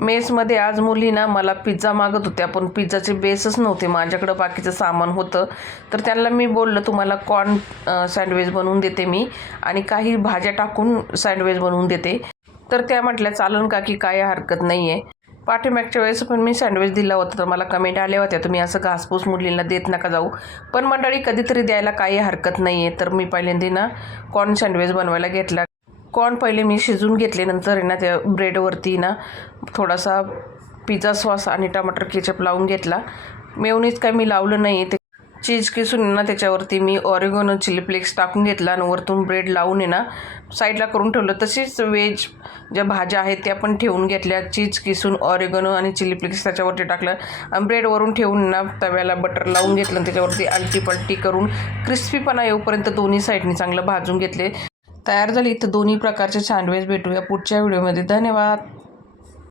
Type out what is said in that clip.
मेसमध्ये आज मुली ना मला पिझ्झा मागत होत्या पण पिझ्झाचे बेसच नव्हते. माझ्याकडं बाकीचं सामान होतं. तर त्यांना मी बोललं तुम्हाला कॉर्न सँडविच बनवून देते मी आणि काही भाज्या टाकून सँडविच बनवून देते. तर त्या म्हटल्या चालन का की काय हरकत नाही आहे पाठीमागच्या वेळेस पण मी सँडविच दिला होता. तर मला कमेंट आल्या होत्या तुम्ही असं घासपूस मुलींना देत नका जाऊ. पण मंडळी कधीतरी द्यायला काही हरकत नाही आहे तर मी पहिल्यांदा ना कॉर्न सँडविच बनवायला घेतला. कॉर्न पहिले मी शिजून घेतले. नंतर आहे ना त्या ब्रेडवरती ना थोडासा पिझ्झा सॉस आणि टमाटर केचप लावून घेतला. मेवणीच काय मी लावलं नाही. ते चीज किसून ना त्याच्यावरती मी ऑरिगोनो चिली फ्लेक्स टाकून घेतला आणि वरतून ब्रेड लावून आहे ना साईडला करून ठेवलं. तशीच वेज ज्या भाज्या आहेत त्या पण ठेवून घेतल्या. चीज किसून ऑरिगोनो आणि चिली फ्लेक्स त्याच्यावरती टाकलं. आणि ब्रेडवरून ठेवून ना तव्याला बटर लावून घेतलं आणि त्याच्यावरती आलटी पलटी करून क्रिस्पीपणा येऊपर्यंत दोन्ही साईडनी चांगलं भाजून घेतले. तयार झाली. इथं दोन्ही प्रकारचे सँडविच भेटूया पुढच्या व्हिडिओमध्ये धन्यवाद.